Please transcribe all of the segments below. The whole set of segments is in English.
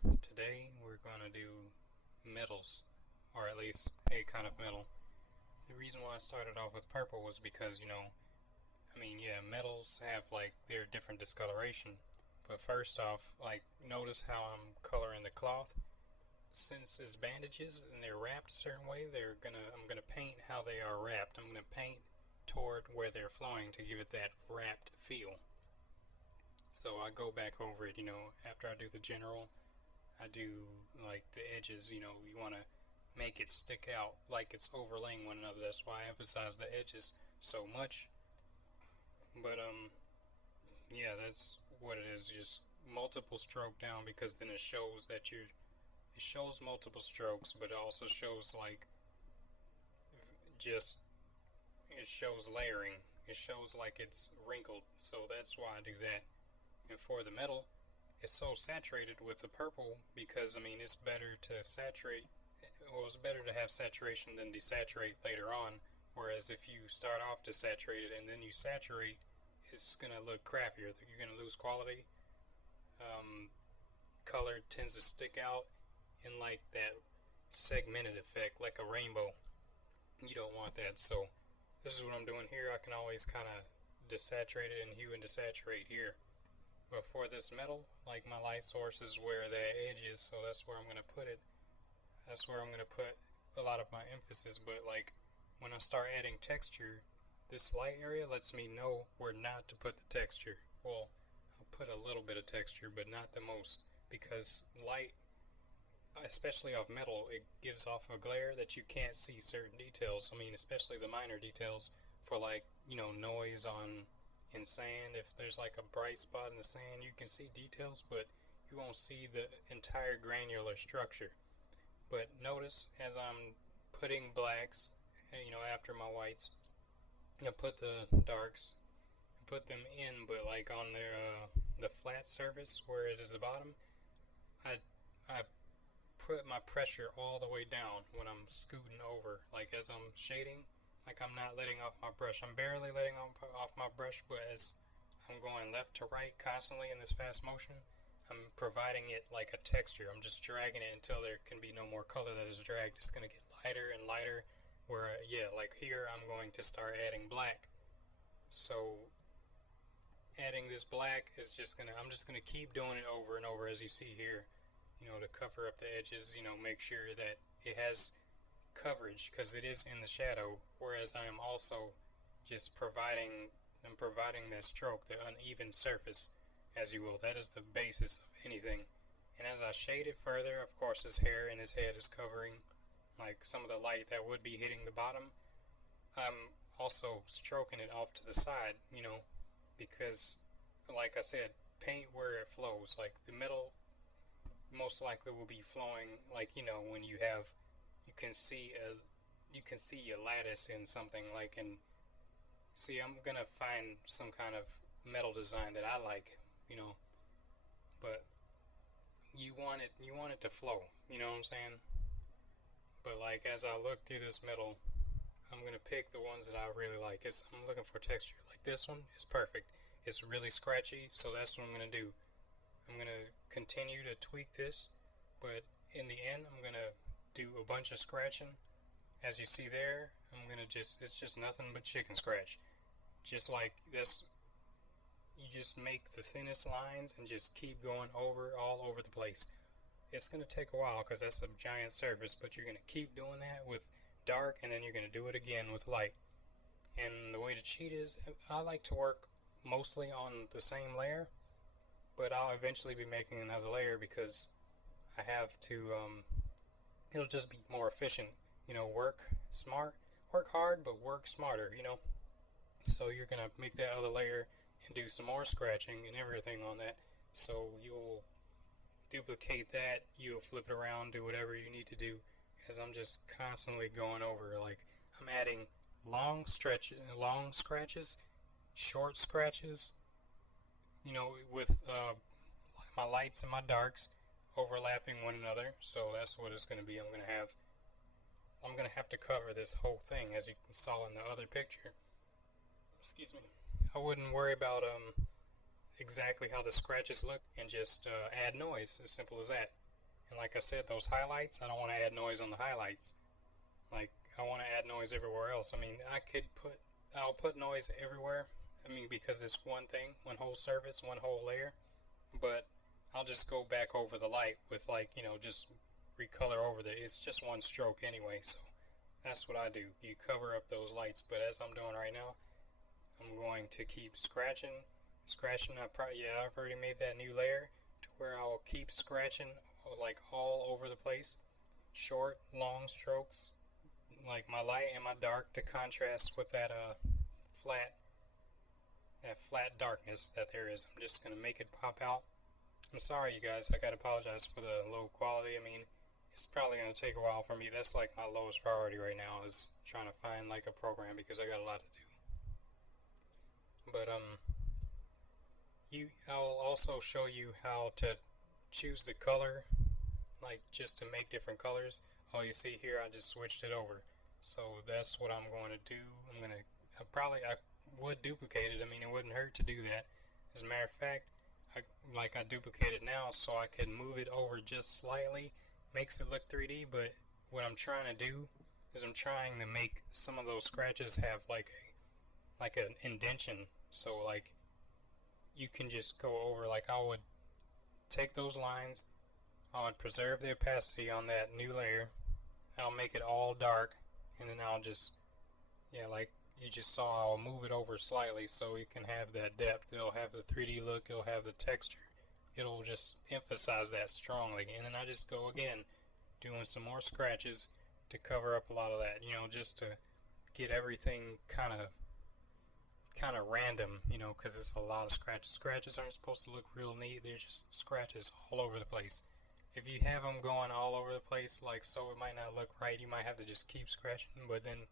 Today we're going to do metals, or at least a kind of metal. The reason why I started off with purple was because, metals have like their different discoloration. But first off, notice how I'm coloring the cloth. Since it's bandages and they're wrapped a certain way, I'm gonna paint how they are wrapped. I'm gonna paint toward where they're flowing to give it that wrapped feel. So I go back over it, after I do the general. I do like the edges, you want to make it stick out like it's overlaying one another. That's why I emphasize the edges so much. But yeah, that's what it is. Just multiple stroke down, because then it shows that it shows multiple strokes, but it also shows just it shows layering. It shows like it's wrinkled. So that's why I do that. And for the metal, it's so saturated with the purple because it's better to saturate. Well, it's better to have saturation than desaturate later on. Whereas if you start off desaturated and then you saturate, it's gonna look crappier. You're gonna lose quality. Color tends to stick out in like that segmented effect, like a rainbow. You don't want that. So this is what I'm doing here. I can always kind of desaturate it and hue and desaturate here. But for this metal, like my light source is where the edge is, so that's where I'm going to put it. That's where I'm going to put a lot of my emphasis. But like when I start adding texture, this light area lets me know where not to put the texture. Well, I'll put a little bit of texture, but not the most, because light, especially off metal, it gives off a glare that you can't see certain details. Especially the minor details for noise in sand. If there's like a bright spot in the sand, you can see details, but you won't see the entire granular structure. But notice as I'm putting blacks, after my whites, I put the darks, put them in, but like on the flat surface where it is the bottom, I put my pressure all the way down when I'm scooting over, like as I'm shading. Like I'm not letting off my brush. I'm barely letting off my brush, but as I'm going left to right constantly in this fast motion, I'm providing it like a texture. I'm just dragging it until there can be no more color that is dragged. It's going to get lighter and lighter, where, like here I'm going to start adding black. So adding this black is I'm just going to keep doing it over and over, as you see here, to cover up the edges, make sure that it has coverage, because it is in the shadow, whereas I am also just providing that stroke, the uneven surface, as you will. That is the basis of anything. And as I shade it further, of course his hair and his head is covering like some of the light that would be hitting the bottom. I'm also stroking it off to the side, because like I said, paint where it flows. Like the metal most likely will be flowing, like when you can see a lattice in something, I'm gonna find some kind of metal design that I like, but you want it to flow, you know what I'm saying? But like as I look through this metal, I'm gonna pick the ones that I really like. I'm looking for texture. Like this one is perfect. It's really scratchy, so that's what I'm gonna do. I'm gonna continue to tweak this, but in the end I'm gonna do a bunch of scratching. As you see there, it's just nothing but chicken scratch. Just like this, you just make the thinnest lines and just keep going all over the place. It's going to take a while because that's a giant surface, but you're going to keep doing that with dark, and then you're going to do it again with light. And the way to cheat is, I like to work mostly on the same layer, but I'll eventually be making another layer because I have to, it'll just be more efficient, work smart, work hard, but work smarter, So you're going to make that other layer and do some more scratching and everything on that. So you'll duplicate that, you'll flip it around, do whatever you need to do, as I'm just constantly going over. Like I'm adding long scratches, short scratches, with my lights and my darks overlapping one another. So that's what it's going to be. I'm going to have to cover this whole thing, as you saw in the other picture. Excuse me. I wouldn't worry about exactly how the scratches look, and just add noise, as simple as that. And like I said, those highlights, I don't want to add noise on the highlights. Like, I want to add noise everywhere else. I mean, I'll put noise everywhere. I mean, because it's one thing, one whole surface, one whole layer. But I'll just go back over the light with, like, just recolor over it's just one stroke anyway. So that's what I do. You cover up those lights. But as I'm doing right now, I'm going to keep scratching. I've already made that new layer to where I'll keep scratching like all over the place. Short, long strokes, like my light and my dark, to contrast with that flat flat darkness that there is. I'm just gonna make it pop out. I'm sorry, you guys. I gotta apologize for the low quality. I mean, it's probably gonna take a while for me. That's like my lowest priority right now, is trying to find like a program, because I got a lot to do. But I'll also show you how to choose the color, like just to make different colors. Oh, you see here, I just switched it over. So that's what I'm going to do. I would duplicate it. I mean, it wouldn't hurt to do that. As a matter of fact, I duplicate it now so I can move it over just slightly. Makes it look 3D, but what I'm trying to do is I'm trying to make some of those scratches have like an indentation. So like you can just go over, like I would take those lines, I would preserve the opacity on that new layer, I'll make it all dark, and then I'll just, like you just saw, I'll move it over slightly so it can have that depth. It'll have the 3D look, it'll have the texture, it'll just emphasize that strongly. And then I just go again, doing some more scratches to cover up a lot of that, just to get everything kind of random, because it's a lot of scratches. Scratches aren't supposed to look real neat. They're just scratches all over the place. If you have them going all over the place, like so, it might not look right. You might have to just keep scratching, but then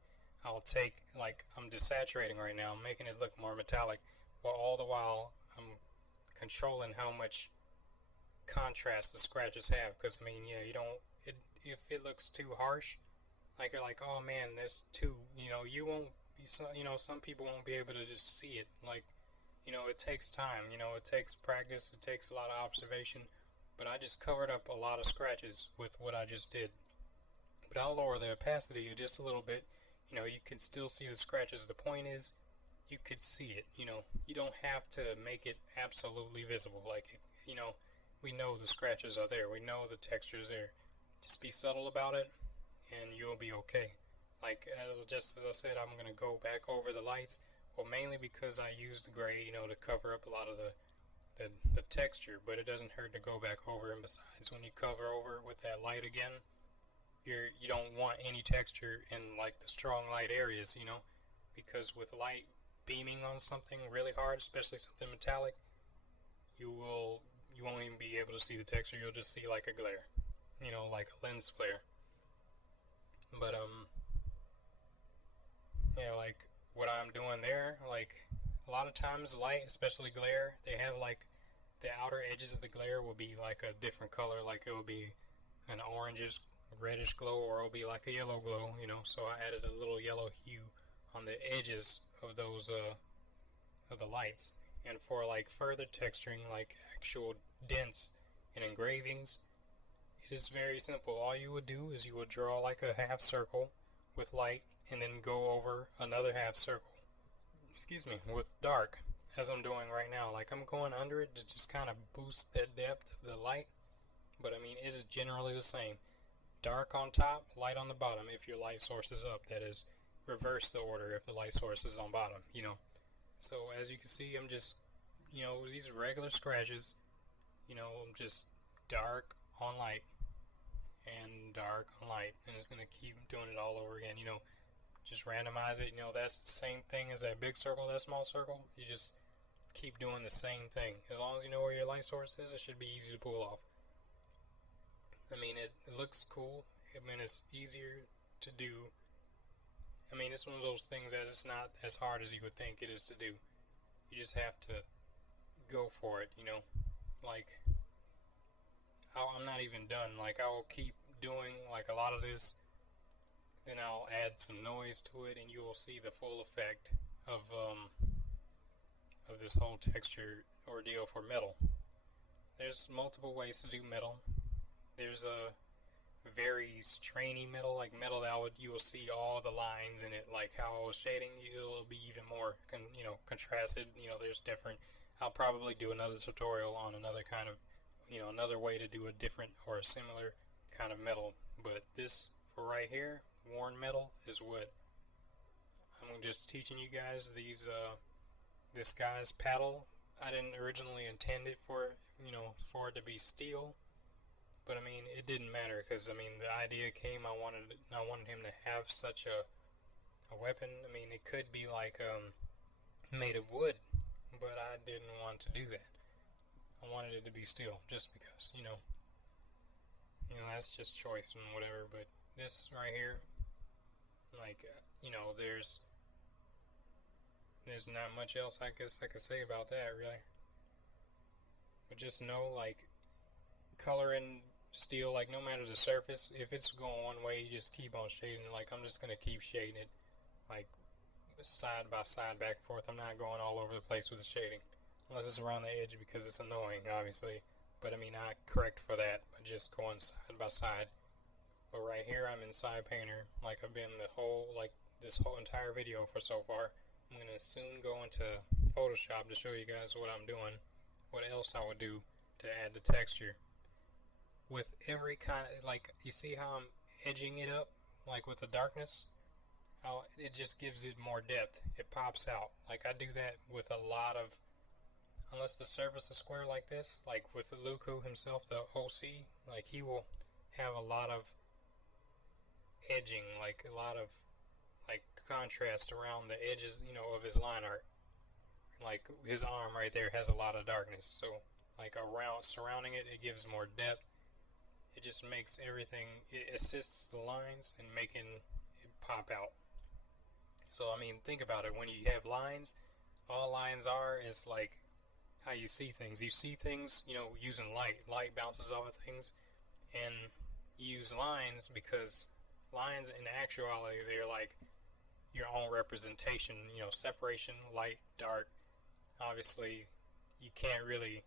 I'll take, like I'm desaturating right now, I'm making it look more metallic, while all the while I'm controlling how much contrast the scratches have. Because I mean, if it looks too harsh, like you're like, oh man, there's too, you won't be, some people won't be able to just see it. Like, it takes time, it takes practice, it takes a lot of observation. But I just covered up a lot of scratches with what I just did. But I'll lower the opacity just a little bit. You can still see the scratches. The point is, you could see it. You don't have to make it absolutely visible. Like, we know the scratches are there. We know the texture is there. Just be subtle about it, and you'll be okay. Like, just as I said, I'm going to go back over the lights. Well, mainly because I used the gray, to cover up a lot of the texture, but it doesn't hurt to go back over. And besides, when you cover over with that light again, you don't want any texture in like the strong light areas, because with light beaming on something really hard, especially something metallic, you won't even be able to see the texture. You'll just see like a glare, like a lens flare. But like what I'm doing there, like a lot of times light, especially glare, they have like the outer edges of the glare will be like a different color. Like it will be an orangish, reddish glow, or it'll be like a yellow glow, so I added a little yellow hue on the edges of those of the lights. And for like further texturing, like actual dents and engravings, it is very simple. All you would do is you would draw like a half circle with light, and then go over another half circle, with dark, as I'm doing right now. Like I'm going under it to just kind of boost that depth of the light, but I mean, it's generally the same. Dark on top, light on the bottom if your light source is up. That is, reverse the order if the light source is on bottom, So as you can see, I'm just, these are regular scratches, I'm just dark on light and dark on light, and it's going to keep doing it all over again, just randomize it. That's the same thing as that big circle, that small circle. You just keep doing the same thing. As long as you know where your light source is, it should be easy to pull off. I mean, it looks cool. I mean, it's easier to do. I mean, it's one of those things that it's not as hard as you would think it is to do. You just have to go for it, Like, I'm not even done. Like, I will keep doing like a lot of this. Then I'll add some noise to it, and you will see the full effect of this whole texture ordeal for metal. There's multiple ways to do metal. there's a very strainy metal, like metal that you will see all the lines in it, like how I was shading, it'll be even more contrasted. There's different. I'll probably do another tutorial on another kind of, another way to do a different or a similar kind of metal. But this for right here, worn metal, is what I'm just teaching you guys. This guy's paddle, I didn't originally intend it for it to be steel, but I mean, it didn't matter because I mean, the idea came. I wanted him to have such a weapon. I mean, it could be like made of wood, but I didn't want to do that. I wanted it to be steel, just because that's just choice and whatever. But this right here, like there's not much else I guess I could say about that really. But just know, like, color in steel, like, no matter the surface, if it's going one way, you just keep on shading it. Like, I'm just gonna keep shading it, like, side by side, back and forth. I'm not going all over the place with the shading, unless it's around the edge because it's annoying, obviously. But I mean, I correct for that by just going side by side. But right here, I'm in Side Painter, like I've been this whole entire video for so far. I'm gonna soon go into Photoshop to show you guys what I'm doing, what else I would do to add the texture. With every kind of, like, you see how I'm edging it up, like with the darkness? How it just gives it more depth. It pops out. Like, I do that with a lot of, unless the surface is square like this, like with Luku himself, the OC, like, he will have a lot of edging, like a lot of like contrast around the edges, of his line art. Like his arm right there has a lot of darkness, so like around surrounding it, it gives more depth. It just makes everything, it assists the lines in making it pop out. So I mean, think about it. When you have lines, all lines is like how you see things. You see things, using light. Light bounces off of things, and you use lines because lines in actuality, they're like your own representation, separation, light, dark. Obviously, you can't really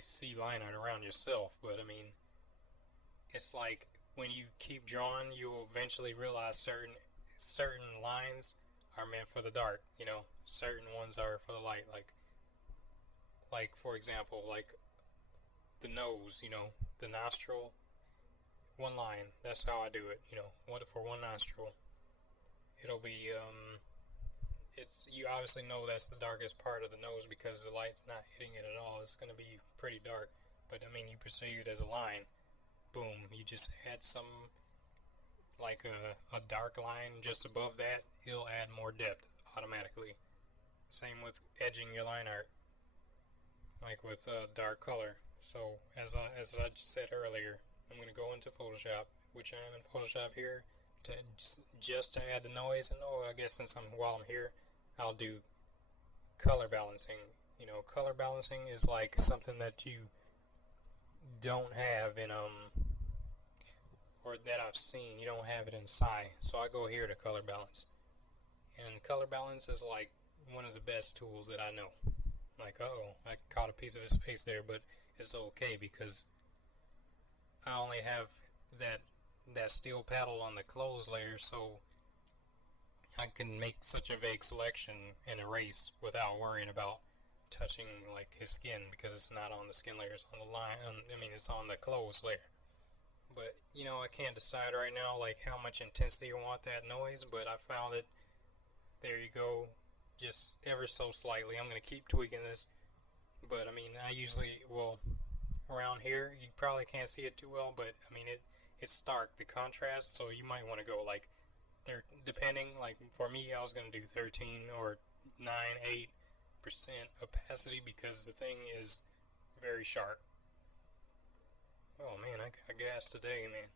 see line art around yourself, but I mean, it's like when you keep drawing, you will eventually realize certain lines are meant for the dark, certain ones are for the light, like for example, like the nose, the nostril, one line, that's how I do it, for one nostril. It'll be, you obviously know that's the darkest part of the nose because the light's not hitting it at all. It's going to be pretty dark, but I mean, you perceive it as a line. Boom, you just add some, like a dark line just above that, it'll add more depth automatically. Same with edging your line art, like with dark color. So as I said earlier, I'm going to go into Photoshop, which I am in Photoshop here, just to add the noise. And I guess while I'm here, I'll do color balancing. Color balancing is like something that you don't have in or that I've seen. You don't have it in Psy. So I go here to color balance, and color balance is like one of the best tools that I know. Like, I caught a piece of his face there, but it's okay because I only have that steel paddle on the closed layer, so I can make such a vague selection and erase without worrying about touching like his skin, because it's not on the skin layer, it's on the line. It's on the closed layer. But I can't decide right now like how much intensity I want that noise, but I found it. There you go, just ever so slightly. I'm gonna keep tweaking this, but I mean, I usually around here you probably can't see it too well, but I mean it's stark, the contrast, so you might want to go like depending, like for me I was going to do 13 or 9-8% opacity because the thing is very sharp. Oh man, I got gas today, man.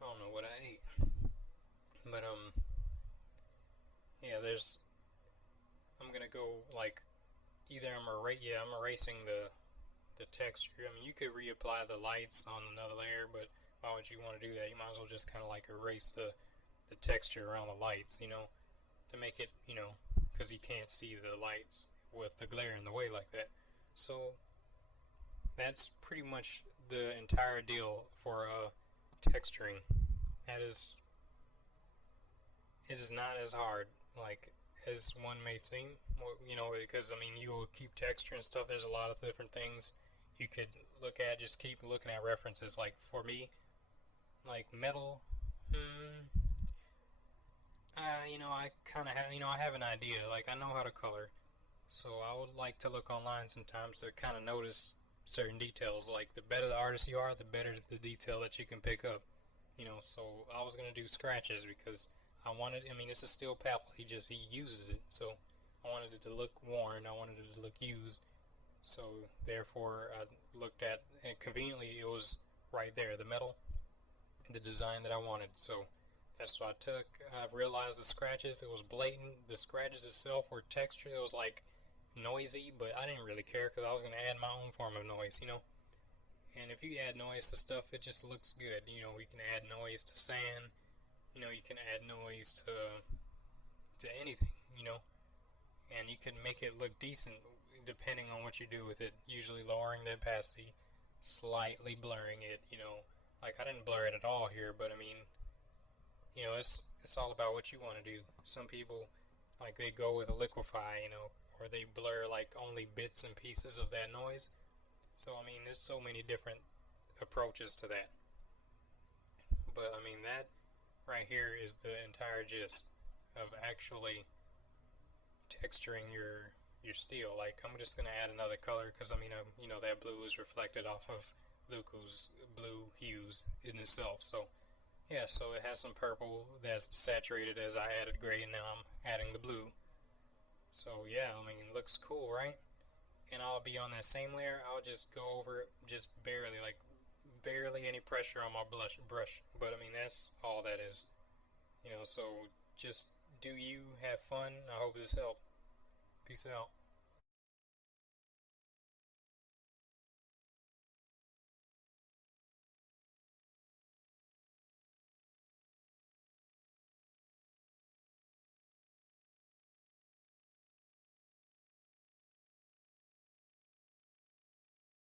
I don't know what I ate, but yeah, I'm gonna go like either I'm erasing the texture. I mean, you could reapply the lights on another layer, but why would you want to do that? You might as well just kind of like erase the texture around the lights, to make it, because you can't see the lights with the glare in the way like that. So that's pretty much the entire deal for texturing. That is, it is not as hard like as one may seem. You know, because I mean, you will keep texture and stuff. There's a lot of different things you could look at. Just keep looking at references. Like for me, like metal. You know, I kind of have, you know, I have an idea. Like I know how to color, so I would like to look online sometimes to kind of notice certain details. Like the better the artist you are, the better the detail that you can pick up. You know, so I was gonna do scratches because I wanted. I mean, it's a steel palette. He uses it, so I wanted it to look worn. I wanted it to look used. So therefore, I looked at, and conveniently, it was right there, the metal, the design that I wanted. So that's what I took. I realized the scratches, it was blatant. The scratches itself were textured. It was like noisy, but I didn't really care because I was going to add my own form of noise, you know. And if you add noise to stuff, it just looks good. You know, you can add noise to sand. You know, you can add noise to anything, you know. And you can make it look decent depending on what you do with it. Usually lowering the opacity, slightly blurring it, you know. Like I didn't blur it at all here, but I mean, you know, it's all about what you want to do. Some people like they go with a liquify, you know, or they blur like only bits and pieces of that noise. So I mean, there's so many different approaches to that. But I mean, that right here is the entire gist of actually texturing your steel. Like I'm just gonna add another color because I mean, you know, that blue is reflected off of Luku's blue hues in itself. So yeah, so it has some purple that's saturated as I added gray, and now I'm adding the blue. So yeah, I mean, it looks cool, right? And I'll be on that same layer. I'll just go over it just barely, like barely any pressure on my brush. But I mean, that's all that is. You know, so just do you, have fun. I hope this helped. Peace out.